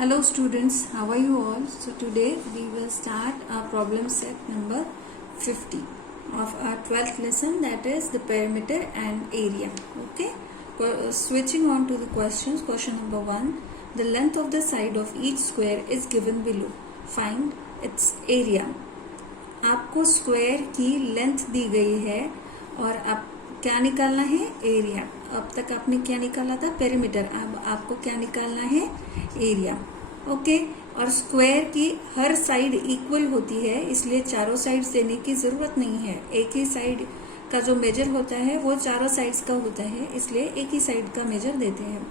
Hello students, how are you all? So today we will start our problem set number 50 of our 12th lesson, that is the perimeter and area. Okay, switching on to the questions. Question number 1, the length of the side of each square is given below. Find its area. आपको square की length दी गई है और आप क्या निकालना है? Area. अब तक आपने क्या निकाला था? पेरीमीटर. अब आपको क्या निकालना है? एरिया. ओके. और स्क्वायर की हर साइड इक्वल होती है, इसलिए चारों साइड देने की जरूरत नहीं है. एक ही साइड का जो मेजर होता है वो चारों साइड्स का होता है, इसलिए एक ही साइड का मेजर देते हैं.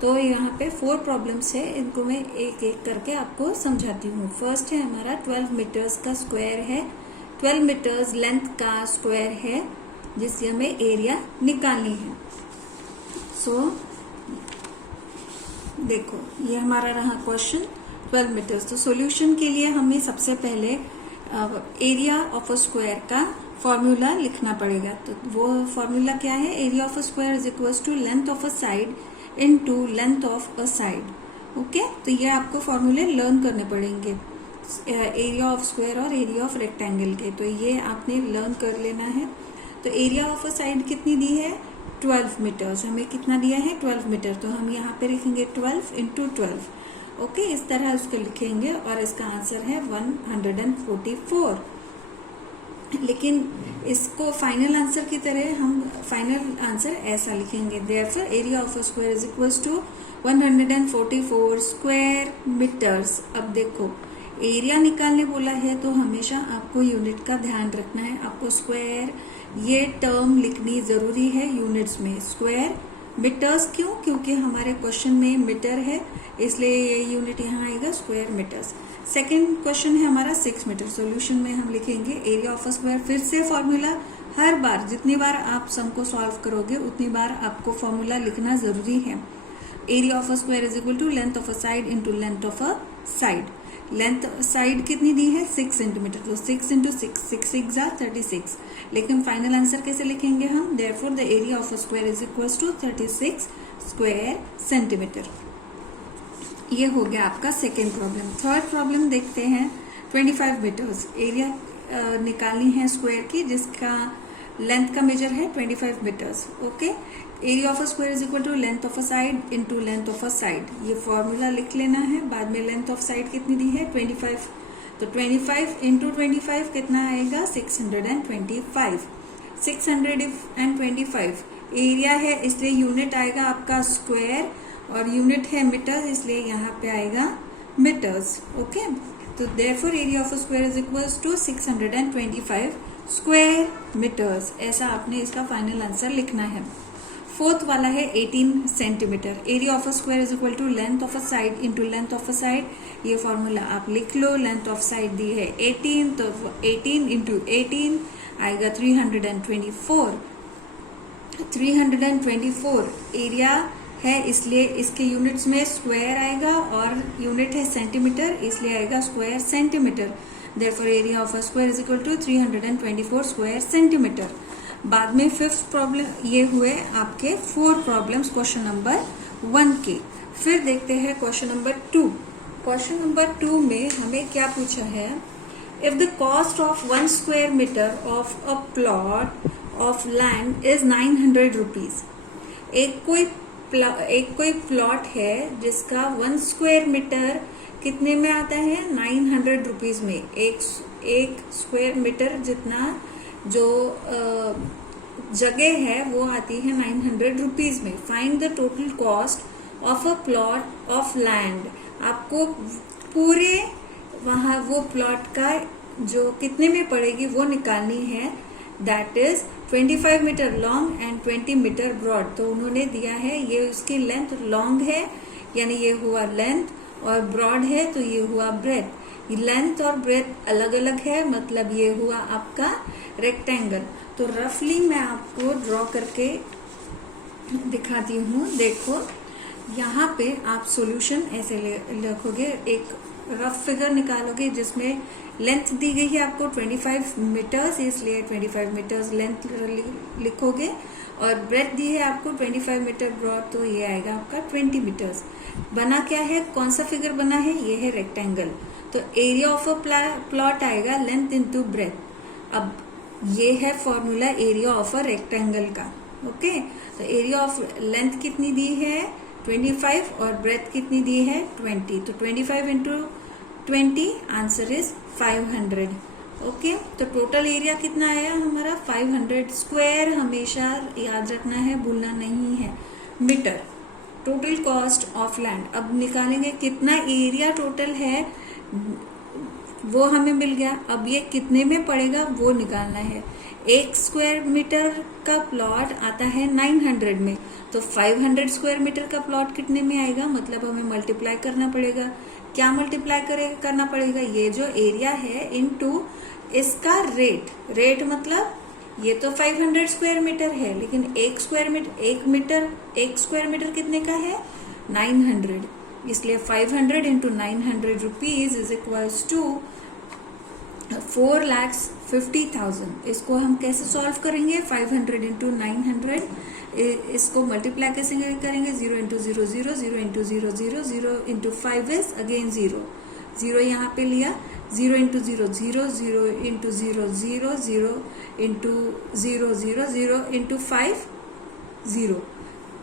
तो यहाँ पे 4 प्रॉब्लम्स है, इनको मैं एक एक करके आपको समझाती हूँ. फर्स्ट है हमारा 12 मीटर्स का स्क्वायर है, 12 मीटर्स लेंथ का स्क्वायर है जिससे हमें एरिया निकालनी है. सो देखो ये हमारा रहा क्वेश्चन 12 मीटर्स. तो सॉल्यूशन के लिए हमें सबसे पहले एरिया ऑफ अ स्क्वायर का फॉर्मूला लिखना पड़ेगा. तो वो फॉर्मूला क्या है? Area of a square is equals to length of a side into length of a side. Okay, तो ये आपको फॉर्मूले लर्न करने पड़ेंगे एरिया ऑफ स्क्वायर और एरिया ऑफ रेक्टेंगल के. तो ये आपने लर्न कर लेना है. तो एरिया ऑफ अ साइड कितनी दी है? 12 मीटर्स. हमें कितना दिया है? 12 मीटर. तो हम यहाँ पे लिखेंगे 12 इंटू 12. ओके, इस तरह उसको लिखेंगे और इसका आंसर है 144. लेकिन इसको फाइनल आंसर की तरह हम फाइनल आंसर ऐसा लिखेंगे. Therefore area of a square is equals to 144 square metres. अब देखो एरिया निकालने बोला है तो हमेशा आपको यूनिट का ध्यान रखना है. आपको स्क्वायर ये टर्म लिखनी जरूरी है यूनिट्स में. स्क्वायर मीटर्स क्यों? क्योंकि हमारे क्वेश्चन में मीटर है, इसलिए ये यूनिट यहाँ आएगा स्क्वायर मीटर्स. सेकेंड क्वेश्चन है हमारा 6 मीटर. सॉल्यूशन में हम लिखेंगे एरिया ऑफ अ स्क्वायर. फिर से फॉर्मूला हर बार जितनी बार आप सम को सॉल्व करोगे उतनी बार आपको फॉर्मूला लिखना जरूरी है. Area of a square is equal to length of a side into length of a side. Length side कितनी दी है? 6 सेंटीमीटर. तो 6 इंटू 6, 6 जा 36. लेकिन फाइनल आंसर कैसे लिखेंगे हम? Therefore the area of a square is equals to 36 square centimetre. ये हो गया आपका सेकेंड प्रॉब्लम. थर्ड प्रॉब्लम देखते हैं. 25 मीटर्स एरिया निकालनी है स्क्वायर की, जिसका लेंथ का मेजर है 25 metres. Okay, area of a square is equal to length of a side into length of a side. ये फॉर्मूला लिख लेना है. बाद में लेंथ ऑफ साइड कितनी दी है? 25. तो 25 इंटू 25 कितना आएगा? 625. 625 एरिया है, इसलिए यूनिट आएगा आपका स्क्वायर और यूनिट है मीटर, इसलिए यहाँ पे आएगा मीटर्स. ओके, तो therefore area of a square is equals to 625 square metres. ऐसा आपने इसका फाइनल आंसर लिखना है. फोर्थ वाला है 18 centimetre. Area of a square is equal to length of a side into length of a side. ये formula आप लिख लो. लेंथ ऑफ साइड दी है 18, तो 18 इंटू 18 आएगा 324. 324 एरिया है, इसलिए इसके यूनिट्स में स्क्वायर आएगा और यूनिट है सेंटीमीटर, इसलिए आएगा square centimetre. Therefore area of a square is equal to 324 square centimetre. बाद में फिफ्थ प्रॉब्लम. ये हुए आपके 4 प्रॉब्लम्स क्वेश्चन नंबर 1 के. फिर देखते हैं क्वेश्चन नंबर 2. क्वेश्चन नंबर 2 में हमें क्या पूछा है? If the cost of 1 square metre of a plot of land is 900 rupees. एक कोई प्लॉट है जिसका 1 स्क्वायर मीटर कितने में आता है? 900 रुपीज में. एक स्क्वायर मीटर जितना जो जगह है वो आती है 900 रुपीज में. Find the total cost of a plot of land. आपको पूरे वहां वो प्लॉट का जो कितने में पड़ेगी वो निकालनी है. That is 25 metre long and 20 metre broad. तो उन्होंने दिया है, ये उसकी लेंथ लॉन्ग है यानी ये हुआ लेंथ, और ब्रॉड है तो ये हुआ ब्रेथ. लेंथ और ब्रेथ अलग अलग है, मतलब ये हुआ आपका रेक्टेंगल. तो रफली मैं आपको ड्रॉ करके दिखाती हूँ. देखो यहाँ पे आप सॉल्यूशन ऐसे लिखोगे. एक रफ फिगर निकालोगे जिसमें लेंथ दी गई है आपको 25 मीटर्स, इसलिए 25 मीटर्स लेंथ लिखोगे और ब्रेथ दी है आपको 25 मीटर ब्रॉड, तो ये आएगा आपका 20 मीटर्स। बना क्या है, कौन सा फिगर बना है, ये है रेक्टेंगल। तो एरिया ऑफ अ प्लॉट आएगा लेंथ इनटू ब्रेथ। अब ये है formula area of a rectangle का। ओके, तो एरिया ऑफ लेंथ कितनी दी है 25 और ब्रेथ कितनी दी है 20, तो 25 इंटू 20 आंसर इज 500। ओके, तो टोटल एरिया कितना आया हमारा 500 स्क्वायर, हमेशा याद रखना है, भूलना नहीं है, metre. Total cost of land, अब निकालेंगे कितना एरिया टोटल है वो हमें मिल गया। अब ये कितने में पड़ेगा वो निकालना है। 1 स्क्वायर मीटर का प्लॉट आता है 900 में, तो 500 स्क्वायर मीटर का प्लॉट कितने में आएगा, मतलब हमें मल्टीप्लाई करना पड़ेगा। क्या मल्टीप्लाई करना पड़ेगा, ये जो एरिया है इनटू इसका रेट मतलब ये तो 500 स्क्वायर मीटर है, लेकिन 1 स्क्वायर मीटर कितने का है 900, इसलिए 500 into 900 rupees is equals to 4,50,000। इसको हम कैसे सॉल्व करेंगे, 500 इंटू 900, इसको मल्टीप्लाई कैसे करेंगे, 0 into 0 0, 0 into 0 0, 0 into 5 is again 0, 0 यहाँ पे लिया, 0 इंटू 0 0, 0 इंटू 0 0, 0 इंटू 0 0, 0 इंटू 5 0,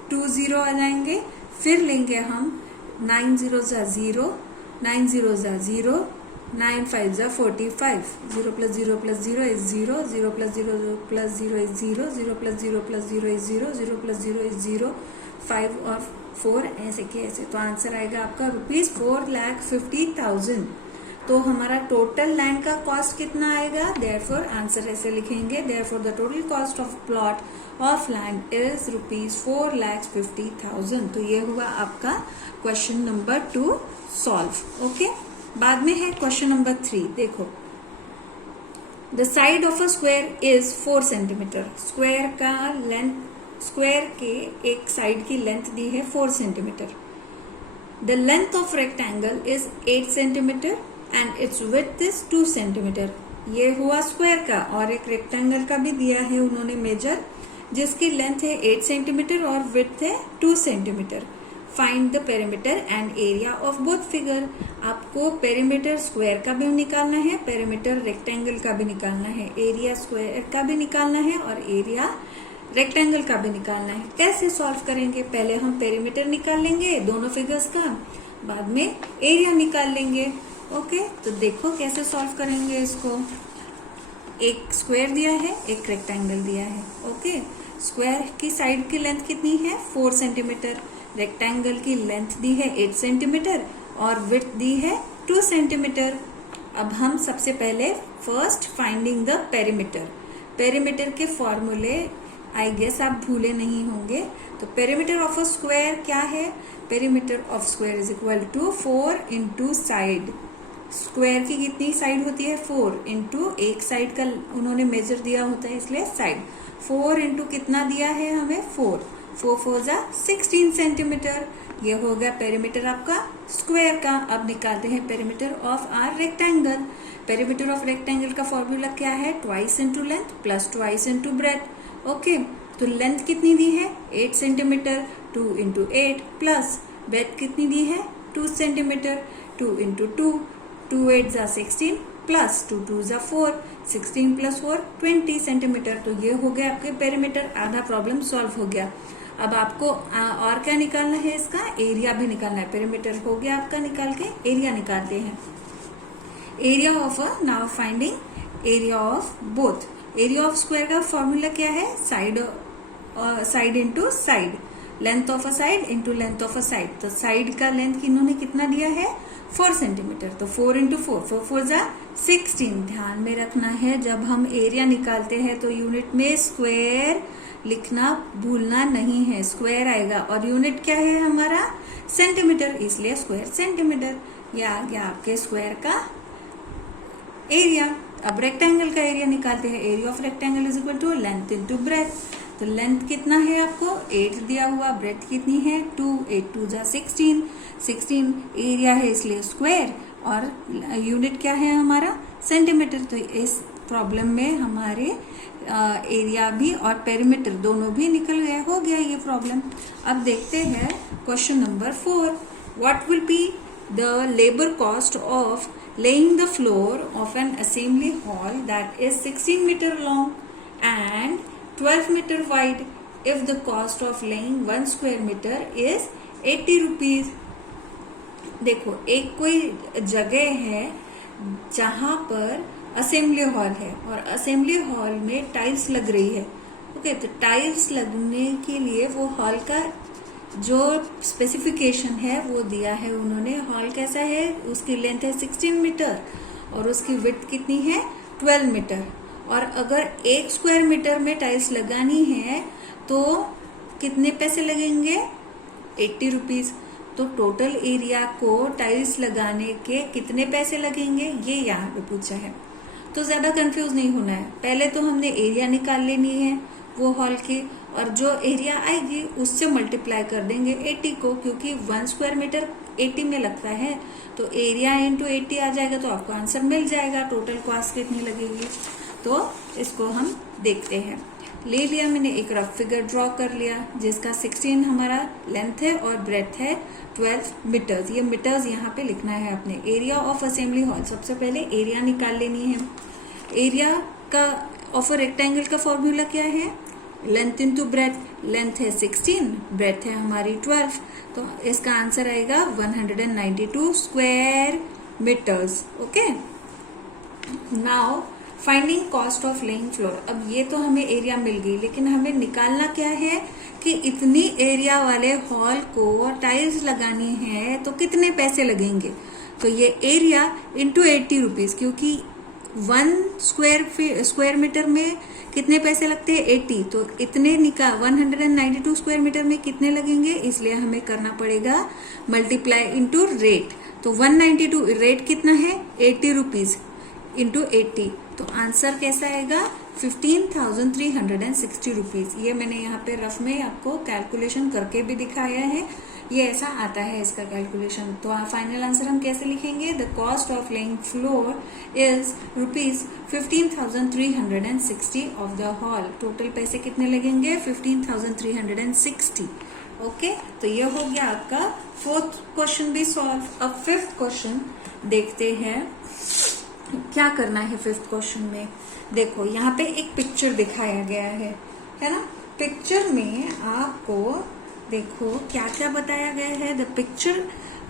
2 0 आ जाएंगे। फिर लेंगे हम 9 0 जा 0, 9 0 जा 0, 9 5 जा 45, 0 plus 0 plus 0 is 0, 0 plus 0 plus 0 is 0, 0 plus 0 plus 0 is 0, 0 plus 0 is 0, 5 और 4 ऐसे के ऐसे, तो आंसर आएगा आपका ₹4,50,000। तो हमारा टोटल लैंड का कॉस्ट कितना आएगा, देयरफॉर आंसर ऐसे लिखेंगे, therefore the total cost of plot of land is ₹4,50,000। तो ये हुआ आपका क्वेश्चन नंबर 2 सॉल्व। ओके, बाद में है क्वेश्चन नंबर 3। देखो, the side of a square is 4 centimetre. Square का लेंथ, स्क्वायर के एक साइड की लेंथ दी है 4 centimetre. The length of rectangle is 8 centimetre and it's width is 2 centimetre. ये हुआ स्क्वायर का, और एक रेक्टेंगल का भी दिया है उन्होंने मेजर, जिसकी लेंथ है 8 सेंटीमीटर और विड्थ है 2 centimetre. Find the perimeter and area of both figure. आपको पेरीमीटर स्क्वायर का भी निकालना है, पेरीमीटर रेक्टेंगल का भी निकालना है, एरिया स्क्वायर का भी निकालना है और एरिया रेक्टेंगल का भी निकालना है। कैसे सॉल्व करेंगे, पहले हम पेरीमीटर निकाल लेंगे दोनों फिगर्स का, बाद में एरिया निकाल लेंगे। ओके, तो देखो कैसे सॉल्व करेंगे इसको। एक स्क्वायर दिया है, एक रेक्टेंगल दिया है। ओके, स्क्वायर की साइड की लेंथ कितनी है 4 सेंटीमीटर, रेक्टेंगल की लेंथ दी है 8 सेंटीमीटर और विड्थ दी है 2 सेंटीमीटर। अब हम सबसे पहले first finding the perimeter. Perimeter के फॉर्मूले आई गेस आप भूले नहीं होंगे। तो पेरीमीटर ऑफ अ स्क्वायर क्या है, perimeter of square is equal to 4 into side. Square की कितनी साइड होती है 4 इंटू एक साइड का उन्होंने मेजर दिया होता है, इसलिए साइड 4 इंटू कितना दिया है हमें 4, 4 4 जा 16 सेंटीमीटर। ये हो गया पेरीमीटर आपका स्क्वायर का। अब निकालते हैं perimeter of our rectangle. Perimeter of rectangle का फॉर्मूला क्या है, twice into length plus twice into breadth. Okay, तो लेंथ कितनी दी है 8 सेंटीमीटर, 2 इंटू 8 प्लस ब्रेथ कितनी दी है 2 सेंटीमीटर, 2 इंटू 2, 2 8 जा 16 प्लस 2 2 जा 4, 16 प्लस 4 20 सेंटीमीटर। तो ये हो गया आपके पेरीमीटर, आधा प्रॉब्लम सॉल्व हो गया। अब आपको और क्या निकालना है, इसका एरिया भी निकालना है। पेरीमीटर हो गया आपका निकाल के, एरिया निकालते हैं। Area of a, now finding area of both. Area of square का फॉर्मूला क्या है, side into side, length of a side into length of a side. तो साइड का लेंथ इन्होंने कितना दिया है 4 सेंटीमीटर, तो 4 इंटू 4, 4 4 जा 16। ध्यान में रखना है जब हम एरिया निकालते हैं तो यूनिट में स्क्वायर लिखना भूलना नहीं है, स्क्वायर आएगा और यूनिट क्या है हमारा सेंटीमीटर, इसलिए स्क्वायर सेंटीमीटर। यह आ गया आपके स्क्वायर का एरिया। अब रेक्टेंगल का एरिया निकालते हैं। Area of rectangle is equal to length into breadth. तो लेंथ कितना है आपको 8 दिया हुआ, ब्रेथ कितनी है 2, 8 2 जा 16, 16 एरिया है इसलिए स्क्वायर और यूनिट क्या है हमारा सेंटीमीटर। तो इस प्रॉब्लम में हमारे एरिया भी और पेरीमीटर दोनों भी निकल गए, हो गया ये प्रॉब्लम। अब देखते हैं question number 4। What will be the labour cost of laying the floor of an assembly hall that is 16 meter long and 12 meter wide if the cost of laying 1 square meter is 80 rupees। देखो, एक कोई जगह है जहां पर assembly hall है और assembly hall में टाइल्स लग रही है। ओके, तो टाइल्स लगने के लिए वो हॉल का जो स्पेसिफिकेशन है वो दिया है उन्होंने। हॉल कैसा है, उसकी लेंथ है 16 मीटर और उसकी विड्थ कितनी है 12 मीटर। और अगर 1 स्क्वायर मीटर में टाइल्स लगानी है तो कितने पैसे लगेंगे, 80 रुपीज। तो टोटल एरिया को टाइल्स लगाने के कितने पैसे लगेंगे, ये यहाँ पे पूछा है। तो ज्यादा कंफ्यूज नहीं होना है, पहले तो हमने एरिया निकाल लेनी है वो हॉल की, और जो एरिया आएगी उससे मल्टीप्लाई कर देंगे 80 को, क्योंकि 1 स्क्वायर मीटर 80 में लगता है। तो एरिया इंटू 80 आ जाएगा तो आपको आंसर मिल जाएगा टोटल कॉस्ट कितनी लगेगी। तो इसको हम देखते हैं। ले लिया मैंने, एक रफ फिगर ड्रॉ कर लिया जिसका 16 हमारा लेंथ है और ब्रेथ है 12 मीटर्स। ये मीटर्स यहाँ पे लिखना है अपने। एरिया ऑफ असेंबली हॉल, सबसे पहले एरिया निकाल लेनी है। एरिया का ऑफ अ रेक्टेंगल का फॉर्मूला क्या है, लेंथ इंटू ब्रेथ। लेंथ है 16, ब्रेथ है हमारी 12, तो इसका आंसर आएगा 192 square metres. Okay, now finding cost of laying floor. अब ये तो हमें एरिया मिल गई, लेकिन हमें निकालना क्या है कि इतनी एरिया वाले हॉल को टाइल्स लगानी है तो कितने पैसे लगेंगे। तो ये एरिया इंटू 80 रुपीज, क्योंकि 1 स्क्वायर मीटर में कितने पैसे लगते हैं 80, तो इतने 192 स्क्वायर मीटर में कितने लगेंगे, इसलिए हमें करना पड़ेगा मल्टीप्लाई इंटू रेट। तो 192 रेट कितना है 80 रुपीज इंटू 80, तो आंसर कैसा आएगा 15,360 रुपीज। ये मैंने यहाँ पे रफ में आपको कैलकुलेशन करके भी दिखाया है, ये ऐसा आता है इसका कैलकुलेशन। तो फाइनल आंसर हम कैसे लिखेंगे, the cost of laying floor is rupees 15,360 of the hall. Total पैसे कितने लगेंगे 15,360। ओके, तो ये हो गया आपका 4th क्वेश्चन भी सॉल्व। अब 5th क्वेश्चन देखते हैं क्या करना है 5th क्वेश्चन में। देखो, यहाँ पे एक पिक्चर दिखाया गया है ना। पिक्चर में आपको देखो क्या क्या बताया गया है। The picture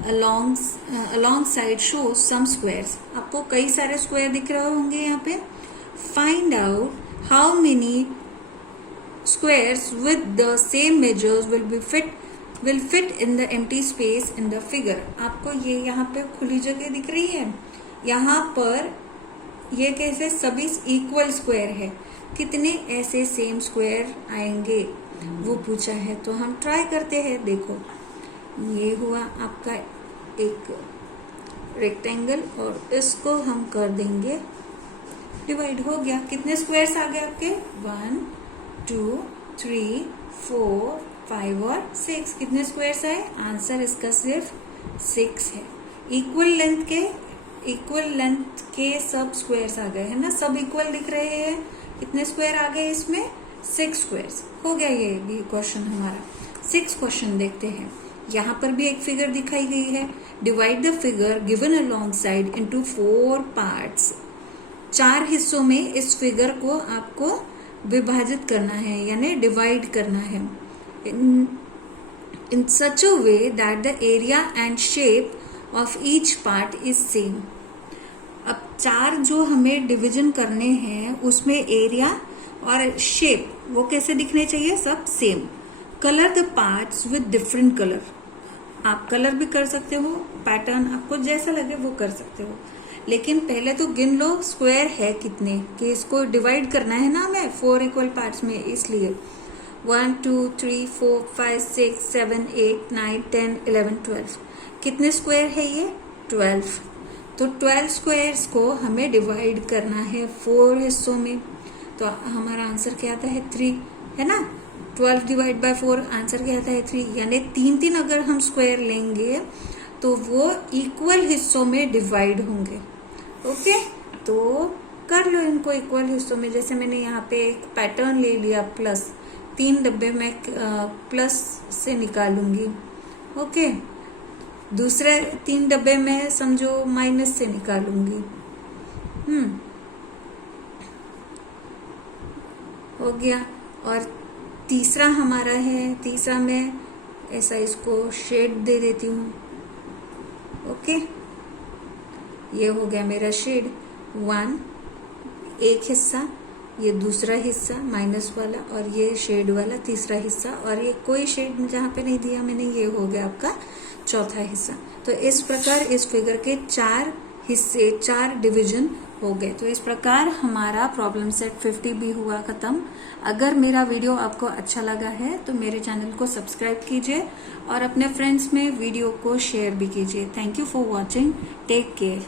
alongside show some squares. आपको कई सारे स्क्वायर दिख रहे होंगे यहाँ पे। Find out how many squares with the same measures will fit in the empty space in the figure. आपको ये यहाँ पे खुली जगह दिख रही है, यहाँ पर ये कैसे सभी इक्वल स्क्वायर है, कितने ऐसे सेम स्क्वायर आएंगे वो पूछा है। तो हम ट्राई करते हैं। देखो, ये हुआ आपका एक रेक्टेंगल और इसको हम कर देंगे डिवाइड। हो गया, कितने स्क्वायर्स आ गए आपके 1 2 3 4 5 और 6। कितने स्क्वायर्स आए, आंसर इसका सिर्फ 6 है। इक्वल लेंथ के सब स्क्वायर्स आ गए है ना, सब इक्वल दिख रहे हैं। कितने स्क्वायर आ गए इसमें 6 स्क्वायर्स। हो गया ये भी क्वेश्चन हमारा। 6th क्वेश्चन देखते हैं। यहाँ पर भी एक फिगर दिखाई गई है। Divide the figure given along side into 4 parts. 4 हिस्सों में इस फिगर को आपको विभाजित करना है, यानी डिवाइड करना है in such a way that the area and shape of each part is same. अब 4 जो हमें डिवीजन करने हैं उसमें एरिया और शेप वो कैसे दिखने चाहिए, सब same. Colour the parts with different colour. आप कलर भी कर सकते हो, पैटर्न आपको जैसा लगे वो कर सकते हो, लेकिन पहले तो गिन लो स्क्वायर है कितने, कि इसको डिवाइड करना है ना हमें 4 इक्वल पार्ट्स में, इसलिए 1 2 3 4 5 6 7 8 9 10 11 12। कितने स्क्वायर है ये 12। तो 12 स्क्वायर्स को हमें डिवाइड करना है 4 हिस्सों में। तो हमारा आंसर क्या आता है 3, है ना। 12 डिवाइड बाय 4 आंसर क्या आता है 3, यानी 3 अगर हम स्क्वायर लेंगे तो वो इक्वल हिस्सों में डिवाइड होंगे। ओके, तो कर लो इनको इक्वल हिस्सों में। जैसे मैंने यहाँ पे एक पैटर्न ले लिया प्लस, 3 डब्बे में प्लस से निकालूंगी, ओके। दूसरे 3 डब्बे में समझो माइनस से निकालूंगी। हो गया। और तीसरा हमारा है, तीसरा मैं ऐसा इसको शेड दे देती हूँ, ओके। ये हो गया मेरा शेड 1, एक हिस्सा, ये दूसरा हिस्सा माइनस वाला, और ये शेड वाला तीसरा हिस्सा, और ये कोई शेड जहाँ पे नहीं दिया मैंने, ये हो गया आपका चौथा हिस्सा। तो इस प्रकार इस फिगर के 4 हिस्से, 4 डिवीजन हो गए। तो इस प्रकार हमारा प्रॉब्लम सेट 50 भी हुआ खत्म। अगर मेरा वीडियो आपको अच्छा लगा है तो मेरे चैनल को सब्सक्राइब कीजिए और अपने फ्रेंड्स में वीडियो को शेयर भी कीजिए। Thank you for watching, take care.